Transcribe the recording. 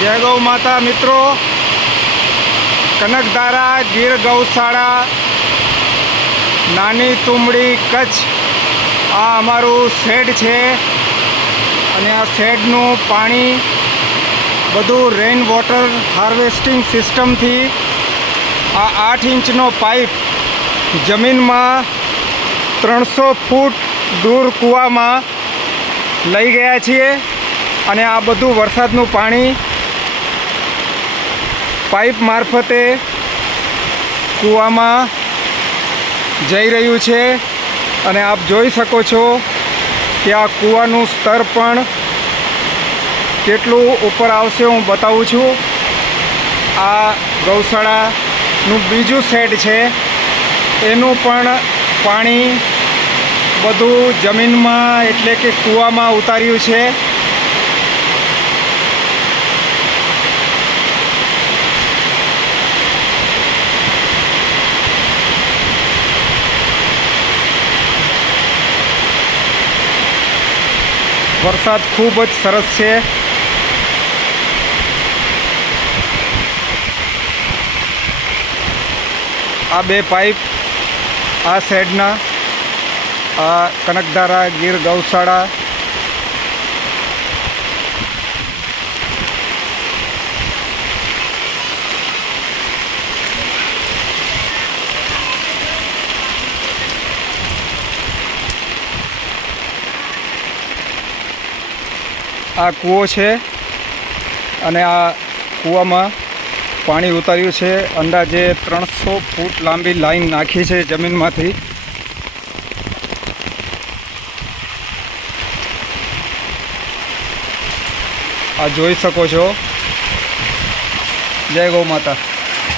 जय गौ माता मित्रों, कनकधारा गीर गौशाला नानी तुमड़ी कच्छ आ अमारू शेड है। आ शेडनु पाणी बधु रेन वॉटर हार्वेस्टिंग सिस्टम थी आ 8 इंचनो पाइप जमीन में 300 फूट दूर कूवा में लई गया छे। अने आ बधु वरसादनु पाणी पाइप मार्फते कूवा में जई रह्यु छे। अने आप जोई शको छो कि आ कूवानुं स्तर पण केटलुं उपर आवशे हूँ बतावुं छुं। आ गौशाळानुं बीजुं शेड छे एनुं पण पाणी बधुं जमीन में एटले के कूवा में उतार्युं छे। वरसाद खूब ज सरस है। आ बे पाइप आ शेडना आ कनकधारा गीर गौशाला आ कूવો है। अने आ कूवा में पानी उतार्યું છે। अंदाजे 300 फूट लांबी लाइन नाखी है जमीन में थी। आ जोई सको छो। जय गौ माता।